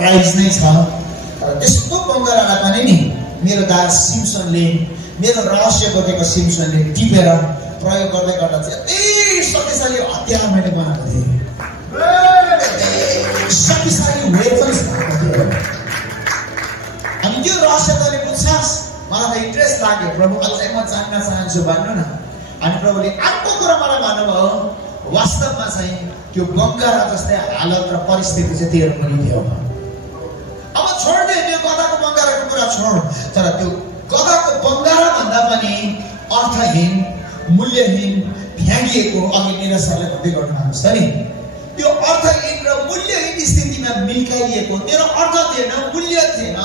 Price नै छ। तर त्यस्तो बङ्गारालाई पनि नि मेरो दास सिम्सनले, मेरो रहस्य बोकेको सिम्सनले टिपेर प्रयोग गर्दै गर्दा चाहिँ यति शक्तिशाली हतियार मैले बनाएको थिएँ, शक्तिशाली वेपन्स बनाएको थिएँ। अनि त्यो रहस्य तैँले बुझ्छस्? मलाई त इन्ट्रेस्ट लाग्यो प्रभु, अझै म जान्न चाहन्छु भन्नु न। अनि प्रभुले अर्को कुरा मलाई भन्नुभयो, वास्तवमा चाहिँ त्यो बङ्गारा जस्तै हालत र परिस्थिति चाहिँ तेरो पनि थियो। अब छोड्ने त्यो गधाको बङ्गाराको कुरा छोड, तर त्यो गधाको बङ्गारा भन्दा पनि अर्थहीन, मूल्यहीन, फ्याँकिएको, अघि निरसरले भन्दै गर्नुभएको छ नि, त्यो अर्थहीन र मूल्यहीन स्थितिमा मिल्काइएको, तेरो अर्थ थिएन, मूल्य थिएन,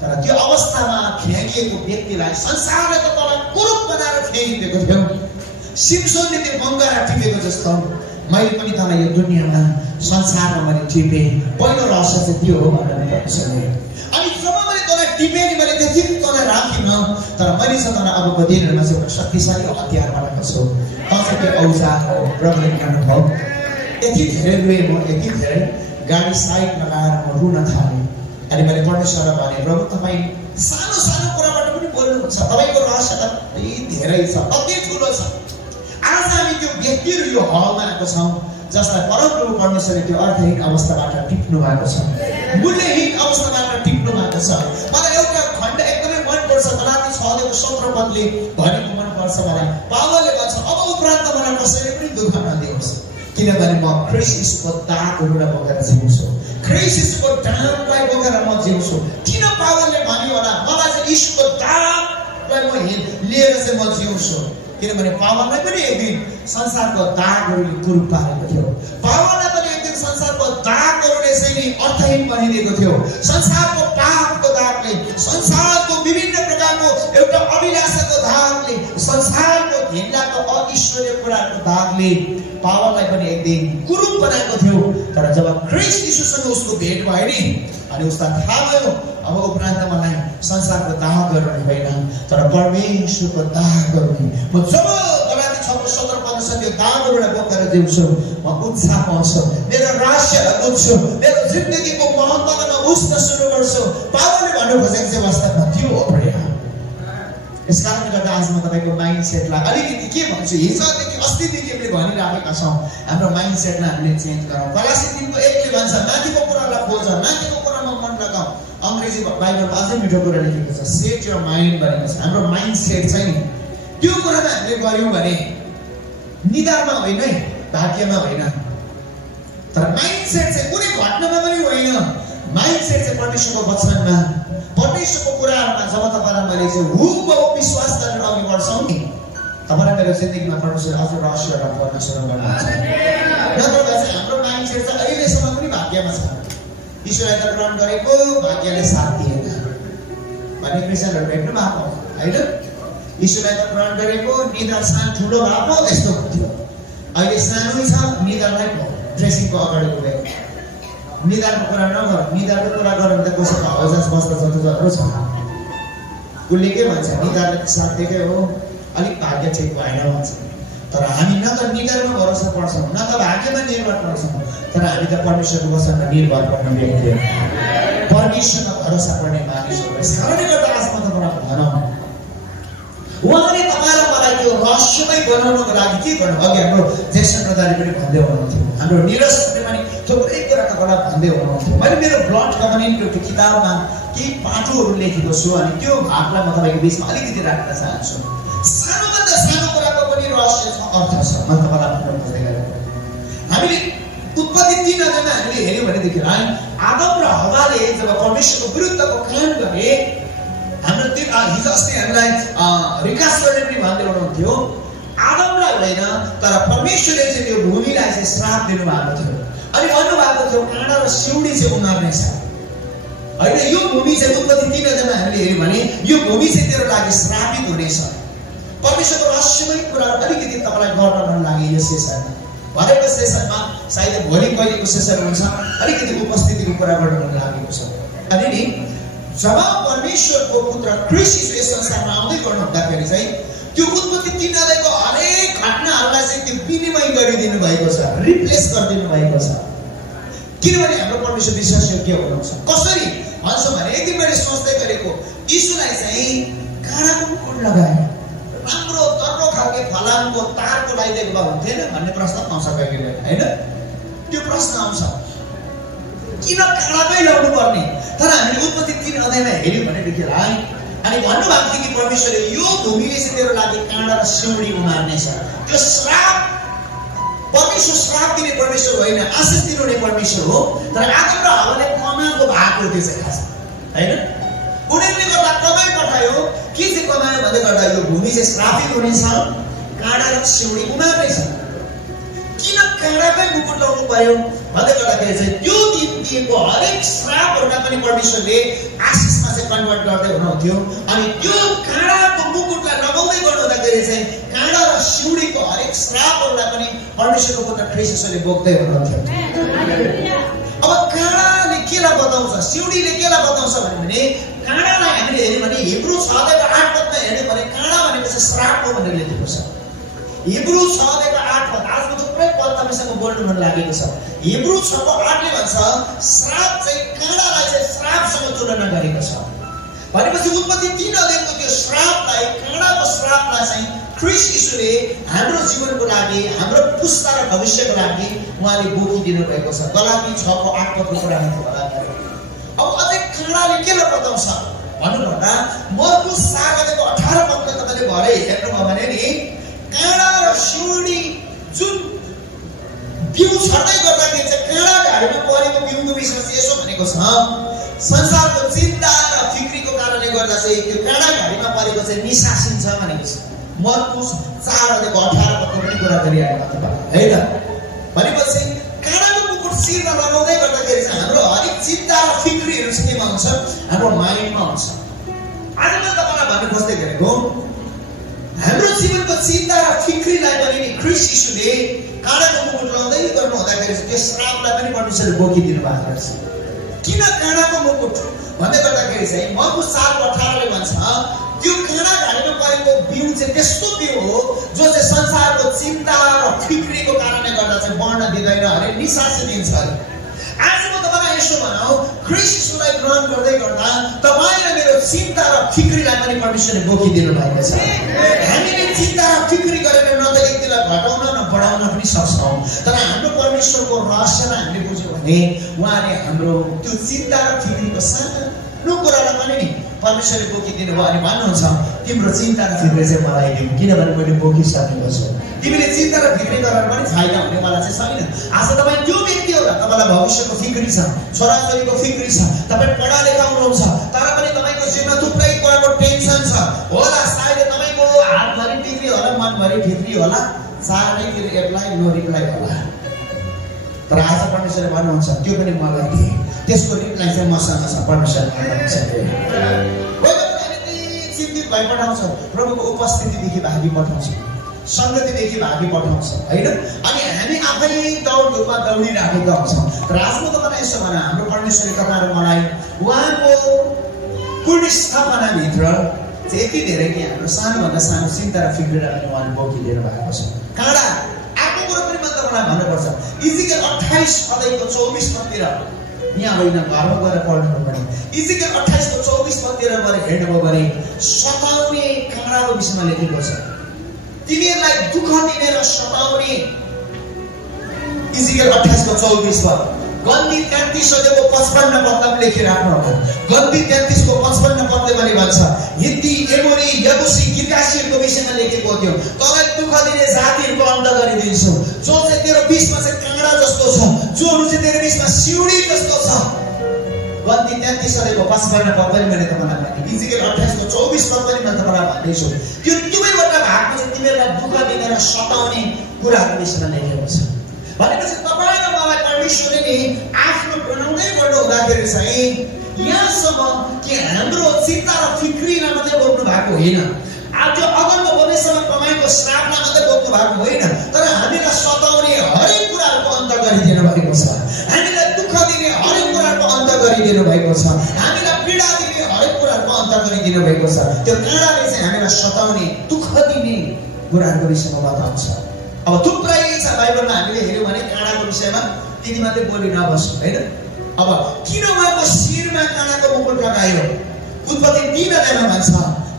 तर त्यो अवस्थामा फ्याँकिएको व्यक्तिलाई संसारले त तँलाई कुरूप बनाएर फ्याँकिदिएको थियो। सिम्सनले त्यो बङ्गारा टिपेको जस्तो मैले पनि तँलाई यो दुनियाँमा, संसारमा मैले टिपेँ। पहिलो रहस्य चाहिँ त्यो हो भनेर भन्छु। अनि जब मैले तँलाई टिपेँ नि, मैले त्यति तँलाई राखिनँ, तर मैले चाहिँ तँलाई अबको दिनहरूमा चाहिँ एउटा शक्तिशाली हतियार बनाएको छु। तँ चाहिँ त्यो औजार हो। प्रभुले भन्नुभयो, यति धेरै रुएँ म, यति धेरै गाडी साइड लगाएर म रुन थालेँ। अनि मैले परमेश्वरलाई भने, प्रभु तपाईँ सानो सानो कुराबाट पनि बोल्नुहुन्छ, तपाईँको रहस्य कति धेरै छ, कति ठुलो छ। आज हामी त्यो व्यक्तिहरू यो हलमा आएको छौँ जसलाई परमप्रभु परमेश्वरले त्यो अर्थहीन अवस्थाबाट टिप्नु भएको छ, मूल्यहीन अवस्थाबाट टिप्नु भएको छ। मलाई एउटा खण्ड एकदमै मनपर्छ, गलाती 6:17 पदले भनेको मनपर्छ मलाई। पावलले भन्छ, अब उपरान्त मलाई कसैले पनि दुःख नदियोस्, किनभने म ख्रीष्ट यीशुको दागहरूलाई बोकेर जिउँछु, ख्रीष्ट यीशुको दागलाई बोकेर म जिउँछु। किन पावलले भन्यो होला, मलाई चाहिँ यीशुको दागलाई म लिएर चाहिँ म जिउँछु? किनभने पावललाई पनि एक दिन संसारको दागहरूले कुरूप पारेको थियो। पावललाई पनि एक दिन संसारको दागहरूले चाहिँ अर्थहीन बनिदिएको थियो। संसारको पापको दागले, संसारको विभिन्न प्रकारको एउटा अभिलाषाको दागले, संसारको घिन्लाको अईश्वरीय कुराको दागले पावललाई पनि एक दिन कुरूप बनाएको थियो। तर जब ख्रीष्ट यीशुसँग उसको भेट भयो नि, अनि उसलाई थाहा भयो अब उपरान्त मलाई संसारको दागहरू होइन, तर परमेश्वरको दागहरू नि। म जब गलाती 6:17 पदमा त्यो दागहरूलाई बोकेर जिउँछु, म उत्साह पाउँछु, मेरो रहस्यलाई बुझ्छु, मेरो जिन्दगीको महत्त्वलाई म बुझ्न सुरु गर्छु। पावलले भन्नु खोजेको चाहिँ वास्तवमा त्यो हो प्रिय। यस कारणले गर्दा आज म तपाईँको माइन्ड सेटलाई अलिकति के भन्छु, हिजोदेखि अस्तिदेखि हामीले भनिराखेका छौँ, हाम्रो माइन्ड सेटलाई हामीले चेन्ज गरौँ। गलाती 3:1ले भन्छ, माथिको कुरालाई खोज, माथिको कुरामा मन लगाऊ। अङ्ग्रेजी बाइबलमा अझै मिठो कुरा लेखेको छ, सेट योर माइन्ड भनेको छ। हाम्रो माइन्ड सेट चाहिँ नि त्यो कुरामा हामीले गऱ्यौँ भने निधारमा होइन है, भाग्यमा होइन, तर माइन्ड सेट चाहिँ कुनै घटनामा पनि होइन। माइन्ड सेट चाहिँ परमेश्वरको वचनमा, परमेश्वरको कुराहरूमा जब तपाईँलाई मैले चाहिँ हुबहु विश्वास गरेर अघि बढ्छौँ नि, तपाईँलाई मेरो जिन्दगीमा परमेश्वर अझ रहस्यहरू गर्न सुरु गर्नुहुन्छ। नत्र भए चाहिँ हाम्रो माइन्ड सेट चाहिँ अहिलेसम्म पनि भाग्यमा छ। ईश्वरलाई त ग्रहण गरेको भाग्यले साथ दिएन भन्ने क्रिस्चियनहरू भेट्नु भएको होइन। ईश्वरलाई त ग्रहण गरेको निधार सानो ठुलो भएको यस्तो हुन्थ्यो। अहिले सानै छ, निधारलाई ड्रेसिङको अगाडि गएको। निधारको कुरा नगर, निधारको कुरा गऱ्यो भने त कसैको हौजास बस्दा जत्रो छ। उसले के भन्छ, निधारले साथ दिएकै हो, अलिक भाग्य ठिक भएन भन्छ। तर हामी न त निधारमा भरोसा पर्छौँ, न त भाग्यमा निर्भर पर्छौँ, तर हामी त परमेश्वरको वचनमा निर्भर पर्ने व्यक्ति हो, परमेश्वरमा भरोसा पर्ने मानिस हो। यस कारणले गर्दा आज म तपाईँलाई भनौँ, उहाँले तपाईँलाई मलाई त्यो रहस्यमै बनाउनको लागि के गर्नु, अघि हाम्रो जेसन प्रधानले पनि भन्दै हुनुहुन्थ्यो, हाम्रो निरसले पनि थुप्रै कुरा तपाईँलाई भन्दै हुनुहुन्थ्यो। मैले मेरो ब्लड कम्युनिटीको त्यो किताबमा केही पाठोहरू लेखेको छु, अनि त्यो भागलाई म तपाईँको बिचमा अलिकति राख्न चाहन्छु। सानोभन्दा सानो कुराको पनि रहस्य छ, अर्थ छ। म तपाईँलाई भन्न खोज्दै गरेको, हामीले उत्पत्ति 3 अध्यायमा हामीले हेऱ्यौँ भनेदेखिलाई आदम र हव्वाले जब परमेश्वरको विरुद्धको काम गरे, हाम्रो त्यो हिजो अस्ति हामीलाई विकासले पनि भन्दै हुनुहुन्थ्यो, आदमलाई होइन तर परमेश्वरले चाहिँ त्यो भूमिलाई चाहिँ श्राप दिनुभएको थियो। अनि भन्नुभएको थियो काँडा र सिउडी चाहिँ उमार्नेछ होइन। यो भूमि चाहिँ उत्पत्ति 3 अध्यायमा हामीले हेऱ्यौँ भने यो भूमि चाहिँ तेरो लागि श्रापित हुनेछ। परमेश्वरको रहस्यमय कुराहरू अलिकति तपाईँलाई गर्न मन लाग्यो यो सेसनमा। भरेको सेसनमा सायद भोलि कहिलेको सेसन हुन्छ, अलिकति उपस्थितिको कुरा गर्न मन लागेको छ। अनि नि जब परमेश्वरको पुत्र ख्रीष्ट यीशु यस संसारमा आउँदै गर्नुहुँदाखेरि चाहिँ त्यो उत्पत्ति 3 अध्यायको हरेक घटनाहरूलाई चाहिँ त्यो विनिमय गरिदिनु भएको छ, रिप्लेस गरिदिनु भएको छ। किनभने हाम्रो परमेश्वर विश्वासयोग्य हुनुहुन्छ। कसरी भन्छ भने एक दिन मैले सोच्दै गरेको यीशुलाई चाहिँ काँडाको मुकुट लगाए राम्रो तर्को खालको फलामको तारको लगाइदिएको भए हुन्थेन भन्ने प्रश्न आउँछ कहिले हैन। त्यो प्रश्न आउँछ किन काँडाकै ल्याउनु पर्ने। तर हामीले उत्पत्ति 3 अध्यायमा हेर्यौं भनेदेखिलाई अनि भन्नुभएको थियो कि परमेश्वरले यो भूमिले चाहिँ तेरो लागि काँडा र सिउँडी उमार्नेछ। त्यो श्राप परमेश्वर श्राप दिने परमेश्वर होइन, आशिष दिने परमेश्वर हो। तर आदम र हव्वाले कमाएको भाग हो त्यो चाहिँ खास हैन। उनीहरूले गर्दा कमाइ पठायो के चाहिँ कमायो भन्दै गर्दा यो भूमि चाहिँ श्रापित हुनेछ, काँडा र सिउँडी उमार्नेछ। किन काँडाकै मुकुट लाउनु पर्यो भन्दै गर्दाखेरि चाहिँ त्यो दिन दिएको हरेक श्रापहरूलाई पनि परमेश्वरले आशिषमा चाहिँ कन्भर्ट गर्दै हुनुहुन्थ्यो। अनि त्यो काँडाको मुकुटलाई लगाउँदै गर्नुहुँदाखेरि चाहिँ काँडा र सिउँडीको हरेक श्रापहरूलाई पनि परमेश्वरको पुत्र ख्रीष्टले बोक्दै हुनुहुन्थ्यो। अब काँडाले केलाई बताउँछ, सिउँडीले केलाई बताउँछ भने काँडालाई हामीले हेर्यौँ भने हिब्रू 6:8 पदमा हेर्यौँ भने काँडा भनेको चाहिँ श्राप हो भनेर लेखेको छ। हिब्रू 6:8 पद आजको थुप्रै पद तपाईसँग बोल्नु मन लागेको छ। हिब्रू 6:8 ले भन्छ श्राप चाहिँ काँडालाई चाहिँ श्रापसँग तुलना गरेको छ। भनेपछि उत्पत्ति 3 अध्यायको त्यो श्रापलाई काँडाको श्रापलाई चाहिँ ख्रीष्ट यीशुले हाम्रो जीवनको लागि हाम्रो पुस्ता र भविष्यको लागि उहाँले बोकिदिनु भएको छ। गलाती 6:8 पदको कुरा होला। अब अझै काँडाले केलाई बताउँछ भन्नुपर्दा मर्कुस 7:18 पदले तपाईले भरे हेर्नुभयो भने नि काँडा र सिउँडी जुन बिउ छर्दै गर्दाखेरि चाहिँ काँडा घारीमा परेको बिउको विषयमा चाहिँ यसो भनेको छ संसारको चिन्ता र फिक्रीको कारणले गर्दा चाहिँ त्यो काँडा घारीमा परेको चाहिँ निसासिन्छ भनेको छ। मर्कुस 4:18 पदको पनि कुरा गरिरहेको तपाईँ है त। भनेपछि काँडाको मुकुट शिरमा लगाउँदै गर्दाखेरि चाहिँ हाम्रो हरेक चिन्ता र फिक्रीहरू चाहिँ केमा हुन्छ, हाम्रो माइन्डमा हुन्छ। आज मैले तपाईँलाई भन्नु खोज्दै गरेको हाम्रो जीवनको चिन्ता र फिक्रीलाई पनि नि ख्रीष्ट यीशुले काँडाको मुकुट लगाउँदै गर्नु हुँदाखेरि त्यो श्रापलाई पनि परमेश्वरले बोकिदिनु भएको रहेछ। किन काँडाको मुकुट भन्दै गर्दाखेरि चाहिँ मर्कुस 4:18 ले भन्छ त्यो काँडा घारीमा परेको बिउ चाहिँ त्यस्तो बिउ हो जो चाहिँ संसारको चिन्ता र फिक्रीको कारणले गर्दा चाहिँ बढ्न दिँदैन अरे, निसासिदिन्छ। आज म तपाईलाई यसो भनौँ ख्रीष्ट यीशुलाई ग्रहण गर्दै गर्दा तपाईले मेरो चिन्ता र फिक्रीलाई पनि परमेश्वरले बोकिदिनु भएको छ। हामीले चिन्ता र फिक्री गरेर न त एकतिलाई घटाउन न बढाउन पनि सक्छौँ। तर हाम्रो परमेश्वरको रहस्यमा हामीले बुझ्यौँ भने उहाँले हाम्रो त्यो चिन्ता र फिक्रीको सानो कुरालाई पनि नि परमेश्वरले बोकिदिनु भयो। अनि भन्नुहुन्छ तिम्रो चिन्ता र फिक्री चाहिँ मलाई दिऊ किनभने मैले बोकिसकेको छु। तिमीले चिन्ता र फिक्री गरेर पनि फाइदा हुने वाला चाहिँ छैन। आज तपाईँ त्यो व्यक्ति होला तपाईँलाई भविष्यको फिक्री छ, छोराछोरीको फिक्री छ, तपाईँ पढा लेखा हुनुहुन्छ तर पनि तपाईँको जीवनमा थुप्रै कुराको टेन्सन छ होला। सायद तपाईँको हातभरि डिग्री होला, मनभरि फिक्री होला, चारैतिर एप्लाई नो रिप्लाई होला। तर आज परमेश्वरले भन्नुहुन्छ त्यो पनि मलाई दिए, त्यसको रिप्लाई चाहिँ मसँग छ। परमेश्वरले चिन्तित भइ पठाउँछ, प्रभुको उपस्थितिदेखि भागी पठाउँछ, सङ्गतिदेखि भागी पठाउँछ होइन। अनि हामी आफै दौडधुपमा दौडिराखेका हुन्छौँ। तर आफ्नो तपाईँलाई यसो भन हाम्रो परमेश्वरले तपाईँ र मलाई उहाँको पुण्यस्थापनाभित्र चाहिँ यति धेरै कि हाम्रो सानोभन्दा सानो चिन्ता र फिक्रीलाई उहाँले बोकिदिनु भएको छ। काँडा आफ्नो कुरो पनि म तपाईँलाई भन्नुपर्छ। इजिकेल 28 अध्यायको 24 पदतिर यहाँ होइन घरमा गएर पढ्नु भने इजिकेल 28 को 24 पदतिर गएर हेर्नुभयो भने सताउने काँडाको विषयमा लेखेको छ। तिनीहरूलाई दुःख दिने र सताउने इजिकेल 28 को 24 पद गन्ती 33 अध्यायको 55 पदमा लेखिराख्नु होला। गन्ती 33 को 55 पदले पनि भन्छ हित्ती, एमोरी, यबुसी, गिर्गासीहरूको विषयमा लेखेको थियो तँलाई दुःख दिने जातिहरूको अन्त गरिदिन्छु जो चाहिँ तेरो बिचमा चाहिँ काँडा जस्तो छ, जोहरू चाहिँ तेरो बिचमा सिउँडी जस्तो छ। गन्ती 33 अध्यायको 55 पद पनि मैले तपाईँलाई भने इजिकेल 28 को 24 पद पनि मैले तपाईँलाई भन्दैछु। त्यो दुवैवटा भागमा चाहिँ तिमीहरूलाई दुःख दिने र सताउने कुराहरूको विषयमा लेखेको छ। भनेपछि तपाईँ र मलाई परमेश्वरले नि आफ्नो बनाउँदै गर्नु हुँदाखेरि चाहिँ यहाँसम्म कि हाम्रो चिन्ता र फिक्रीलाई मात्रै बोक्नु भएको होइन, आज अगमको भविष्यमा कमाएको श्रापलाई मात्रै बोक्नु भएको होइन, तर हामीलाई सताउने हरेक कुराहरूको अन्त गरिदिनु भएको छ, हामीलाई दुःख दिने हरेक कुराहरूको अन्त गरिदिनु भएको छ, हामीलाई पीडा दिने हरेक कुराहरूको अन्त गरिदिनु भएको छ। त्यो काँडाले चाहिँ हामीलाई सताउने दुःख दिने कुराहरूको विषयमा बताउँछ। अब थुप्रै छ बाइबलमा हामीले हेर्यौँ भने काँडाको विषयमा त्यति मात्रै बोली नबस्नु हैन। अब किन उहाँको शिरमा काँडाको मुकुट लगायो? उत्पत्ति 3 भन्छ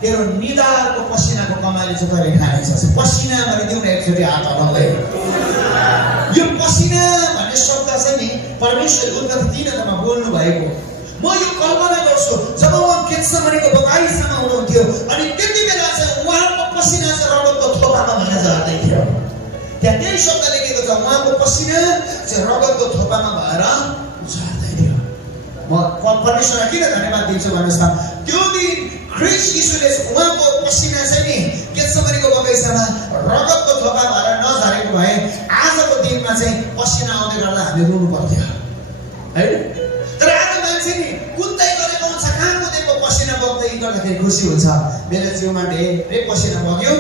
तेरो निधारको पसिनाको कमाइले चाहिँ तैँले खानेछस्। पसिना भनिदिउँ न एकचोटि हात हल्लाउँदै। यो पसिना भन्ने शब्द चाहिँ नि परमेश्वरले उत्पत्ति 3 बोल्नु भएको। म यो कल्पना गर्छु जब उहाँ गेत्सेमनीको बगैँचामा हुनुहुन्थ्यो अनि त्यति बेला चाहिँ उहाँको पसिना चाहिँ रगतको थोपामा भएर झर्दै थियो। त्यहाँ त्यही शब्द लेखेको छ उहाँको पसिना चाहिँ रगतको थोपामा भएर झर्दै थियो। म परमेश्वरलाई किन धन्यवाद दिन्छु भन्नुहोस् त, त्यो दिन ख्रीष्ट यीशुले उहाँको पसिना चाहिँ नि गेत्सेमनीको बगैँचामा रगतको थोपा भएर नझरेको भए आजको दिनमा चाहिँ पसिना आउँदै गर्दा हामी रुनु पर्थ्यो है। तर आज मान्छे नि कुद्दै गरेको हुन्छ, कहाँ कुदेको पसिना बग्दै गर्दाखेरि खुसी हुन्छ। मेरो जिउमा धेरै पसिना बग्यो,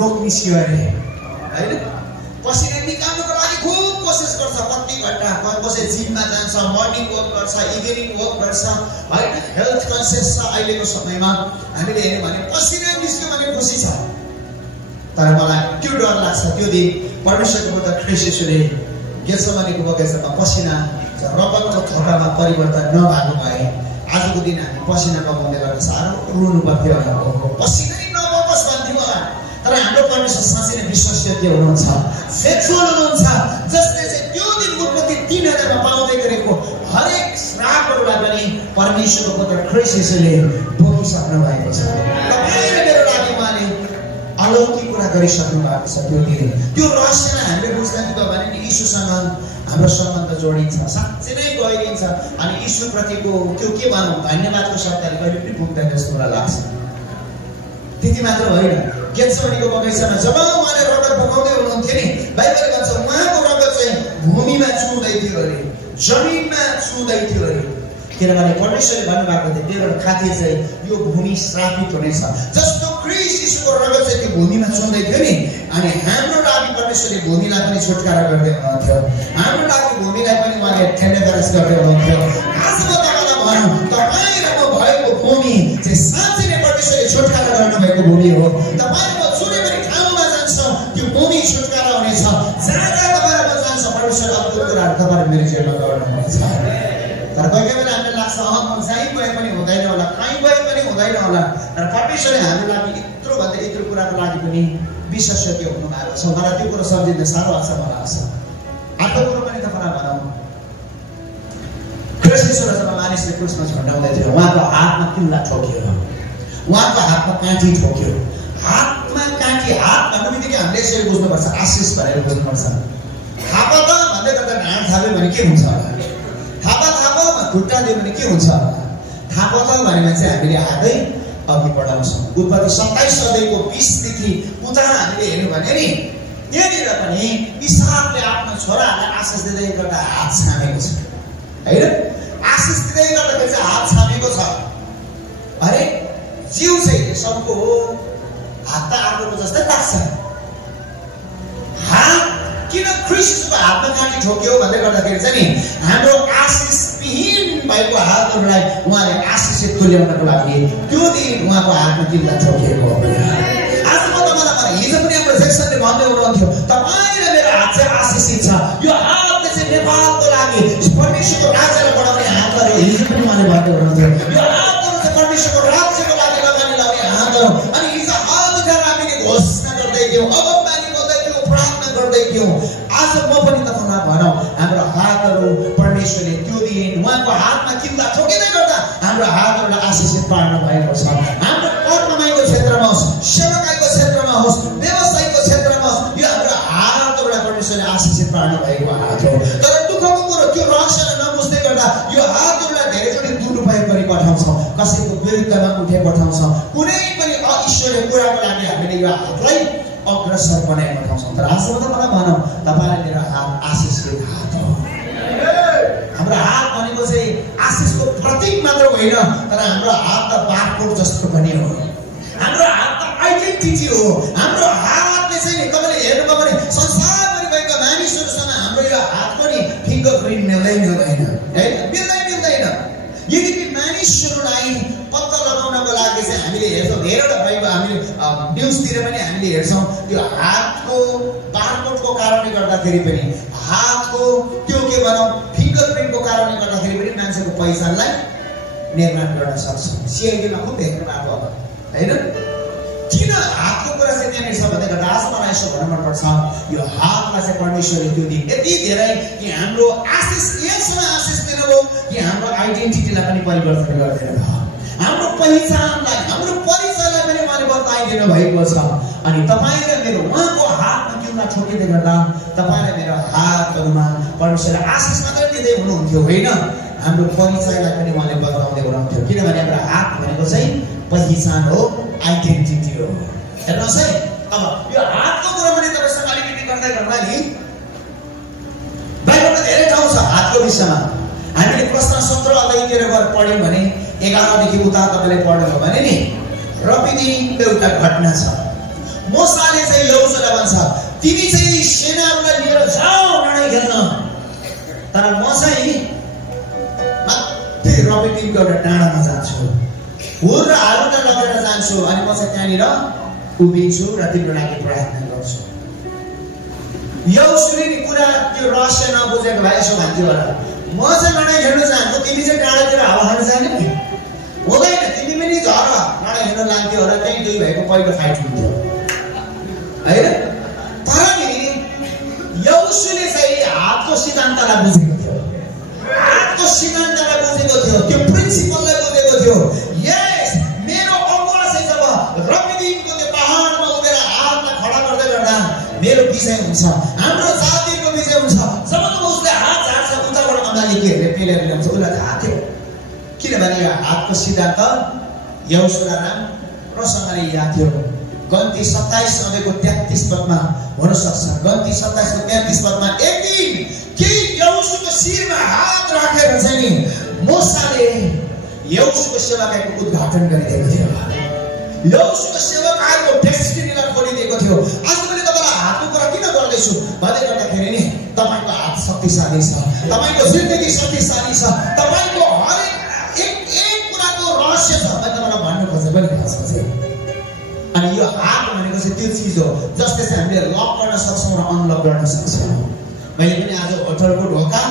रोग निस्क्यो अरे हैन। पसिना निकाल्नुको लागि खुब कोसिस गर्छ, कति घन्टा कसै जिममा जान्छ, मर्निङ वक गर्छ, इभिनिङ वक गर्छ हैन। हेल्थ कन्सियस छ अहिलेको समयमा। हामीले हेर्यो भने पसिना निस्क्यो भने खुसी छ। तर मलाई त्यो डर लाग्छ त्यो दिन परमेश्वरको पुत्र ख्रीष्ट यीशुले गेत्सेमनीको बगैँचामा पसिना रगतको थोपामा परिवर्तन नभएको भए आजको दिन हामी पसिना बगाउँदै गर्न साह्रो रुनु पर्थ्यो। पसिनै नबगोस् भन्थ्यौँ होला। तर हाम्रो परमेश्वर साँच्चै नै विश्वसनीय हुनुहुन्छ, फेथफुल हुनुहुन्छ, जसले चाहिँ त्यो दिन उत्पत्ति 3 पाउँदै गरेको हरेक श्रापहरूलाई पनि परमेश्वरको पुत्र ख्रीष्ट यीशुले बोकिसक्नु भएको छ। तपाईँ र मेरो लागि उहाँले अलौकिक कुरा गरिसक्नु भएको छ। त्यो दिन त्यो रहस्यलाई हामीले बुझ्दैनौँ भने नि यीशुसँग हाम्रो सम्बन्ध जोडिन्छ, साँच्चै नै गहिरिन्छ। अनि यीशुप्रतिको त्यो के भनौँ धन्यवादको शब्दले कहिले पनि पुग्दैन जस्तो मलाई लाग्छ। त्यति मात्र होइन, गेत्सेमनीको बगैँचामा जब उहाँले रगत बगाउँदै हुनुहुन्थ्यो नि, बाइबलले भन्छ उहाँको रगत चाहिँ भूमिमा छुँदै थियो अरे, जमिनमा छुँदै थियो अरे। किनभने परमेश्वरले भन्नुभएको थियो तेरो खातिर चाहिँ यो भूमि श्रापित हुनेछ। जस्तो ख्रीष्ट यीशुको रगत चाहिँ त्यो भूमिमा छुँदै थियो नि, अनि हाम्रो लागि परमेश्वरले भूमिलाई पनि छुटकारा गर्दै हुनुहुन्थ्यो, हाम्रो लागि भूमिलाई पनि उहाँले टेन्डराइज गर्दै हुनुहुन्थ्यो। आज म तपाईँलाई भनौँ, तपाईँ र म भएको भूमि चाहिँ साँच्चै नै परमेश्वरले छुटकारा गर्नुभएको भूमि हो। तपाईँ र म जुनै पनि ठाउँमा जान्छ त्यो भूमि छुटकारा हुनेछ। जहाँ जहाँ तपाईँ र म जान्छ परमेश्वरले अद्भुत कुराहरू तपाईँ र मेरो जीवनमा गर्नुहुनेछ। तर कोही बेला हामीलाई लाग्छ म जहीँ गए पनि हुँदैन होला, कहीँ गए पनि हुँदैन होला। तर परमेश्वरले हाम्रो लागि यत्रो भन्दा यत्रो कुराको लागि पनि विश्वसनीय हुनु भएको छ। मलाई त्यो कुरो सम्झिँदा साह्रो लाग्छ मलाई लाग्छ। अर्को कुरो पनि तपाईँलाई भनौँ, ख्रीष्ट यीशुलाई जब मानिसले क्रुसमा झन्डाउँदै थियो उहाँको हातमा किल्ला ठोक्यो, उहाँको हातमा काँटी ठोक्यो। हातमा काँटी, हात भन्नु बित्तिकै हामीले यसरी बुझ्नुपर्छ, आशिष भनेर बुझ्नुपर्छ। थापा त भन्दै गर्दा ढाड थाप्यो भने के हुन्छ होला, थापा खुट्टा दियो भने के हुन्छ होला। थापा त भनेमा चाहिँ हामीले हातै अघि बढाउँछौँ। उत्पत्ति 27 अध्यायको 20 देखि उता हामीले हेर्नु भने नि त्यहाँनिर पनि इसहाकले आफ्नो छोराहरूलाई आशिष दिँदै गर्दा हात छामेको छ हैन। आशिष दिँदै गर्दाखेरि चाहिँ हात छामेको छ। अरे जिउ चाहिँ सबको हो, हात त आगोको जस्तै लाग्छ। हात किन ख्रीष्टको हातमा काँटी ठोक्यो भन्दै गर्दाखेरि चाहिँ नि हाम्रो आशिष विहीन भएको हातहरूलाई उहाँले आशिषित तुल्याउनको लागि त्यो दिन उहाँको हातमा किल्ला ठोकिएको हो। आज म तपाईँलाई हिजो पनि हाम्रो सेक्सनले भन्दै हुनुहुन्थ्यो तपाईँ र मेरो हात चाहिँ आशिषित छ। यो हातले चाहिँ नेपालको लागि परमेश्वरको राज्यलाई बढाउने हातहरू हिजो पनि उहाँले भन्दै हुनुहुन्थ्यो। यो हातहरू चाहिँ परमेश्वरको राज्यको लागि लगानी लाउने हातहरू। अनि हिजो हात उठाएर हामीले घोषणा गर्दै थियौँ, अगमबानी बोल्दै थियौँ, प्रार्थना गर्दै थियौँ। आज म पनि तपाईँलाई भनौँ हाम्रो हातहरू परमेश्वरले त्यो दिन उहाँको हातमा किल्ला ठोकिँदै गर्दा हाम्रो हातहरूलाई आशिषित पार्नु भएको छ। हाम्रो कर कमाइको क्षेत्रमा होस्, सेवाकाईको क्षेत्रमा होस्, व्यवसायको क्षेत्रमा होस्, यो हाम्रो हातहरूलाई परमेश्वरले आशिषित पार्नु भएको हात हो। तर दुःखको कुरो त्यो रहस्यलाई नबुझ्दै गर्दा यो हातहरूलाई धेरैचोटि दुरुपयोग गरी पठाउँछौँ, कसैको विरुद्धमा उठे पठाउँछौँ। कुनै पनि अईश्वरीय कुराको लागि हामीले यो हातलाई अग्रसर बनाइ पठाउँछौँ। तर आज म तपाईँलाई भनौँ तपाईँलाई मेरो हात आशिषित हात हो। हाम्रो हात भनेको चाहिँ आशिषको प्रतीक मात्र होइन, तर हाम्रो हात त बारकोड जस्तो पनि हो। हाम्रो हात त आइडेन्टिटी हो। हाम्रो हातले चाहिँ नि तपाईँले हेर्नुभयो भने संसारभरि भएका मानिसहरूसँग हाम्रो यो हातको नि फिङ्गर प्रिन्ट मिल्दैन है, मिल्दैन। यदि मानिसहरूलाई पत्ता लगाउनको लागि चाहिँ हामीले हेर्छौँ, धेरैवटा भएको हामीले न्युजतिर पनि हामीले हेर्छौँ त्यो हातको बारकोडको कारणले गर्दाखेरि पनि, हातको हातको त्यो के भनौँ फिङ्गरप्रिन्टको कारणले गर्दाखेरि पनि मान्छेको पहिचानलाई निर्माण गर्न सक्छ। सिआइडीमा खुब भेट्नु भएको अब होइन किन हातको कुरा चाहिँ त्यहाँनिर छ भन्दै गर्दा आज मलाई यसो भन्न मनपर्छ यो हातलाई चाहिँ परमेश्वरले त्यो दिन यति धेरै कि हाम्रो आशिष यसमा आशिष दिनुभयो कि हाम्रो आइडेन्टिटीलाई पनि परिवर्तन गरिदिनु भयो, हाम्रो पहिचानलाई हाम्रो परिचयलाई पनि उहाँले बताइदिनु भएको छ। अनि तपाईँ र मेरो उहाँको हातमा किउला ठोकिँदै गर्दा तपाईँ र मेरो हातहरूमा परमेश्वरले आशिष मात्रै दिँदै हुनुहुन्थ्यो होइन, हाम्रो परिचयलाई पनि उहाँले बताउँदै हुनुहुन्थ्यो। किनभने हाम्रो हात भनेको चाहिँ पहिचान हो, आइडेन्टिटी हो। हेर्नुहोस् है अब यो हातको कुरा पनि तपाईँसँग अलिकति गर्दै गर्दा नि बाइबलमा धेरै ठाउँ छ हातको विषयमा। हामीले प्रश्न 17 अध्यायतिर गएर पढ्यौँ भने 11 देखि उता तपाईँले पढ्नुभयो भने नि रपिदिमको एउटा घटना छ। मोसाले चाहिँ यहोशुवालाई भन्छ तिमी चाहिँ सेनाहरूलाई लिएर जाऊ लडाइँ खेल्न, तर म चाहिँ मात्रै रपिदिमको एउटा डाँडामा जान्छु, हुर र हारुनलाई लगेर जान्छु अनि म चाहिँ त्यहाँनिर उभिन्छु र तिम्रो लागि प्रार्थना गर्छु। यहोशुवाले नि कुरा त्यो रहस्य नबुझेको भए यसो भन्थ्यो होला म चाहिँ लडाइँ खेल्न चाहन्छु, तिमी चाहिँ डाँडातिर हावा खान जाने नि हुँदैन, तिमी पनि झर लडाइँ खेल्न लान्थ्यो होला, त्यही दुई भाइको पहिलो फाइट हुन्थ्यो होइन। तर नि यहोशुवाले चाहिँ हातको सिद्धान्तलाई बुझेको थियो, हातको सिद्धान्तलाई बुझेको थियो, त्यो प्रिन्सिपललाई बुझेको थियो। यस मेरो अगुवा चाहिँ जब रपिदिमको त्यो पहाडमा उभिएर हातलाई खडा गर्दै गर्दा मेरो विजय हुन्छ, हाम्रो जातिको विजय हुन्छ। जब उसले हात झार्छ उताबाट अन्दाले के हेरेर पेलेर ल्याउँछ उसलाई थाहा थियो, किनभने यो हातको सिद्धान्त यहोशुवालाई राम्रोसँगले याद थियो। गन्ती 27 अध्यायको 33 पदमा हुनसक्छ, गन्ती 27 को 33 पदमा एक दिन कि यहोशुवाको शिरमा हात राखेर चाहिँ नि मोसाले यहोशुवाको सेवाकाईको उद्घाटन गरिदिएको थियो, यहोशुवाको सेवाकाईको डेस्टिनीलाई खोलिदिएको थियो। आज मैले तपाईँलाई हातको कुरा किन गर्दैछु भन्दै गर्दाखेरि नि तपाईँको हात शक्तिशाली छ, तपाईँको जिन्दगी शक्तिशाली छ, तपाईँको हरेक एक कुराको रहस्य छ भन्ने तपाईँलाई भन्नु खोजेको नि खासमा चाहिँ। अनि यो हात भनेको चाहिँ त्यो चिज हो जसले चाहिँ हामीले लक गर्न सक्छौँ र अनलक गर्न सक्छौँ। मैले पनि आज होटलको ढोका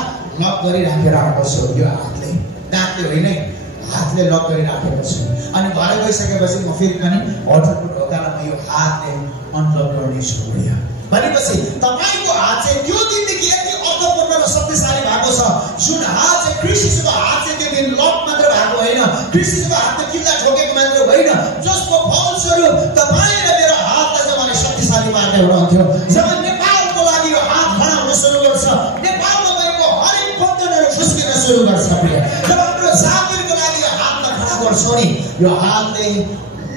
लक गरिराखेर आएको छु, यो हातले, दाँतले होइन हातले लक गरिराखेको छु। अनि घर गइसकेपछि म फेरि पनि होटलको ढोकालाई म यो हातले अनलक गर्नेछु भनेपछि तपाईँको हात चाहिँ त्यो दिनदेखि यति अर्थपूर्ण र शक्तिशाली भएको छ। जुन हात चाहिँ क्रिस्चियसको हात चाहिँ त्यो दिन लक मात्र भएको होइन, क्रिस्चियसको हातमा किल्ला ठोकेको मात्र होइन, जसको फलस्वरूप तपाईँ र मेरो हातलाई चाहिँ उहाँले शक्तिशाली पार्दै हुनुहुन्थ्यो। जब नेपालको लागि यो हात खडा हुन सुरु गर्छ, नेपालमा भएको हरेक बन्धनहरू खुस्किन सुरु गर्छ। जब हाम्रो जातिको लागि यो हातलाई खडा गर्छौँ नि यो हातले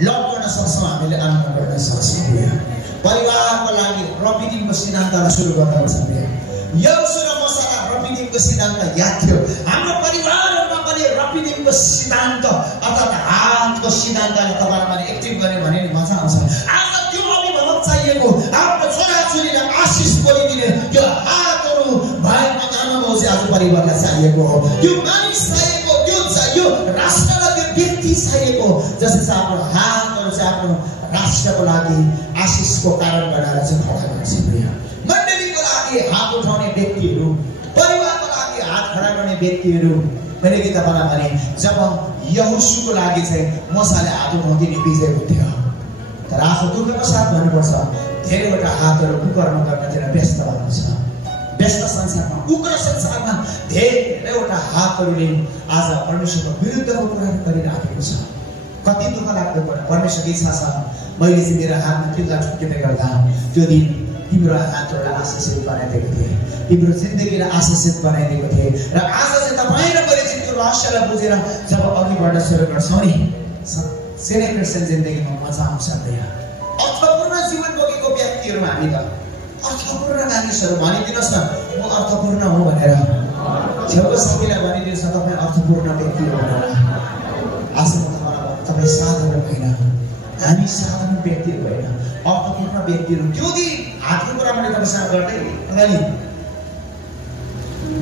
लक गर्न सक्छौँ, हामीले अनलक गर्न सक्छौँ। परिवारको लागि रपिदिमको सिद्धान्तलाई सुरु गर्नुहुन्छ। यहोशुवा र मोसालाई रपिदिमको सिद्धान्त याद थियो, हाम्रो परिवारमा पनि रपिदिमको सिद्धान्त अर्थात् हातको सिद्धान्तले तपाईँलाई एक्टिभ गर्यो भने नि मजा आउँछ। आज त्यो अभिभावक चाहिएको, आफ्नो छोराछोरीलाई आशिष बोलिदिने त्यो हातहरू भएको आमाबाउ चाहिँ आज परिवारलाई चाहिएको हो, त्यो मानिस चाहिएको, त्यो राष्ट्रलाई त्यो व्यक्ति चाहिएको जसले चाहिँ आफ्नो हातहरू चाहिँ आफ्नो राष्ट्रको लागि आशिषको कारण बनाएर चाहिँ खडा गर्छ। मण्डलीको लागि हात उठाउने व्यक्तिहरू, परिवारको लागि हात खडा गर्ने व्यक्तिहरू मैले के तपाईँलाई भने जब यहोशुवाको लागि चाहिँ मोसाले हात उठाउँदै विजय हुन्थ्यो। तर आज दुःखको साथ भन्नुपर्छ धेरैवटा हातहरू कुकर्म गर्नतिर व्यस्त भएको छ। व्यस्त संसारमा, उग्र संसारमा धेरैवटा हातहरूले आज परमेश्वरको विरुद्धको कुराहरू गरिराखेको छ। कति दुःख लाग्दो कुरा, परमेश्वरको इच्छा छ मैले चाहिँ मेरो हातमा किल्ला ठोकिँदै गर्दा त्यो दिन तिम्रो हातहरूलाई आशिषित बनाइदिएको थिएँ, तिम्रो जिन्दगीलाई आशिषित बनाइदिएको थिएँ। र आज चाहिँ तपाईँ र मैले चाहिँ त्यो रहस्यलाई बुझेर जब अघि बढ्न सुरु गर्छौँ नि सेने क्रिस्चियन जिन्दगीमा मजा आउँछ। अर्थपूर्ण जीवन बोकेको व्यक्तिहरूमा हामी त अर्थपूर्ण मानिसहरू भनिदिनुहोस् न म अर्थपूर्ण हो भनेर, छेउको साथीलाई भनिदिनुहोस् न तपाईँ अर्थपूर्ण व्यक्ति हो भनेर। आज तपाईँ साधारण होइन, हामी साधारण व्यक्तिहरू होइन, अर्थपूर्ण व्यक्तिहरू। त्यो दिन हातको कुरा मैले तपाईँसँग गर्दै नि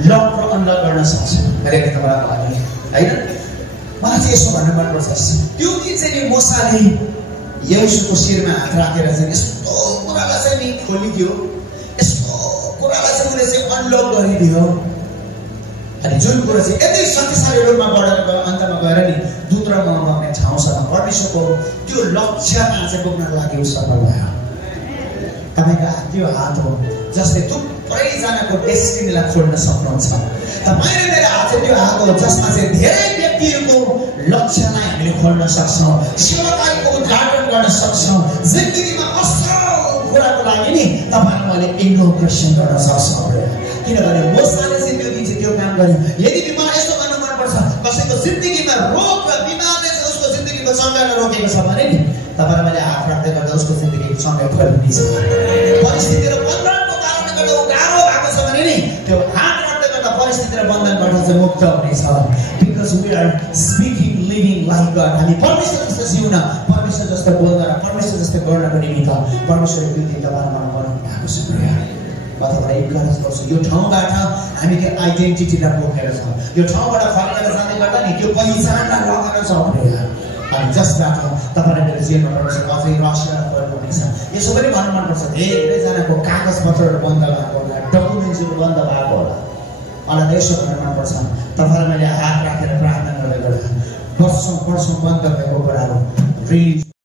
लक र अनलक गर्न सक्छु मैले तपाईँलाई भने होइन। मलाई चाहिँ यसो भन्नु मनपर्छ, त्यो दिन चाहिँ नि मोसाले यहोशुवाको शिरमा हात राखेर चाहिँ यस्तो कुरालाई चाहिँ नि खोलिदियो, यस्तो कुरा कुरालाई चाहिँ उसले चाहिँ अनलक गरिदियो। अनि जुन कुरा चाहिँ यति शक्तिशाली रूपमा बढेर गयो, अन्तमा गएर नि दूत र म बग्ने ठाउँसम्म परमेश्वरको त्यो लक्ष्यमा चाहिँ पुग्नको लागि ऊ सफल भयो। तपाईँको त्यो हात हो जसले थुप्रैजनाको डेस्टिनीलाई खोल्न सक्नुहुन्छ। तपाईँ र मेरो हात चाहिँ त्यो हात हो जसमा चाहिँ धेरै व्यक्तिहरूको लक्ष्यलाई हामीले खोल्न सक्छौँ, सेवाकारीको उद्घाटन गर्न सक्छौँ, जिन्दगीमा असल कुराको लागि नि तपाईँ मैले इनोग्रेसन गर्न सक्छौँ। किनभने मोसाले चाहिँ त्यो दिन चाहिँ त्यो काम गर्यो। यदि बिमार यस्तो गर्न मनपर्छ, कसैको जिन्दगीमा रोग र बिमारले चाहिँ उसको जिन्दगीको सङ्घर्ष रोकेको छ भने नि तपाईँ मैले हात राख्दै गर्दा उसको जिन्दगीको सङ्घर्ष खोलिनेछ। परिस्थिति र बन्धनको कारणले गर्दा ऊ गाह्रो भएको छ भने नि त्यो हात राख्दै गर्दा परिस्थिति र बन्धनबाट चाहिँ मुक्त हुनेछ। Because we are speaking living like God. हामी परमेश्वर जस्तो जिउन, परमेश्वर जस्तो बोल्न र परमेश्वर जस्तो गर्नको निमित्त परमेश्वरले त्यो दिन तपाईँलाई बनाउनु भएको छ। म तपाईँलाई इन्करेज गर्छु, यो ठाउँबाट हामी त्यो आइडेन्टिटीलाई बोकेर छौँ। यो ठाउँबाट फर्केर जाँदै गर्दा नि त्यो पहिचानलाई लगेर सक्दैन। अनि जसबाट तपाईँलाई मेरो जीवनमा परमेश्वर अझै रहस्य गर्नुहुनेछ। यसो पनि भन्नु मनपर्छ, धेरैजनाको कागजपत्रहरू बन्द भएको होला, डकुमेन्ट्सहरू बन्द भएको होला। मलाई यसो भन्नु मनपर्छ, तपाईँलाई मैले हात राखेर प्रार्थना गर्दै गर्दा वर्षौँ बन्द भएको कुराहरू